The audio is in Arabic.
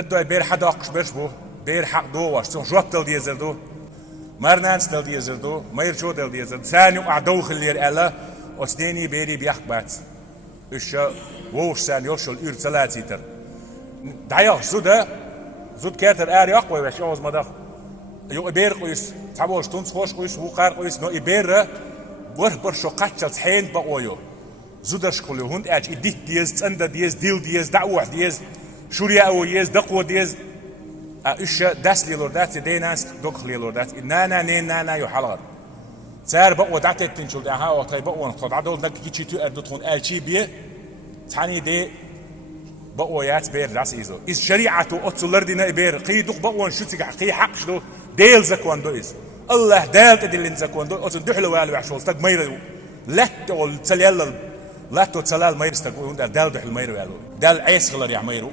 ددو بير حدا أقش برشبو بير حق دو واش تو جواب تل ديزردو مرنانس تل ديزردو مير جو تل ديزردو ثاني وعدو خلير ألا وسنيني بيري بيحبات إيش ووش ثاني يوصل إرسالاتيتر دعيا زود كاتر آري أقوى باش يوز مدخ يو إبير قويس تعبوش تونس خوش قويس وقار قويس نو إبير وربر شو قاتشل تحين بقويو زودش كله هند أج إديت ديز تند ديز ديل ديز دعوة ديز شوريا أو ديز دقوة ديز إيش داس ليلور دات ديناس دق ليلور دات نانا نين نانا يحلر سعر بقوة دات تنشل دعها وطي بقوة خد عدول نك كي تشيتو أدوتون ألشي بيه تاني دي بقويات بير داس إيزو إز شريعته أتصلر دينا بير قي دق بقوة شو تيجي قي حق شلو ديل زكوان دو إز الله دال تدلين زكوان دو أصلا دحلو والو عشول تك ميرو لا تقول تسليل لا تسلال ميرستك وندال دال دحل ميرو والو دال عيس غلر يا ميرو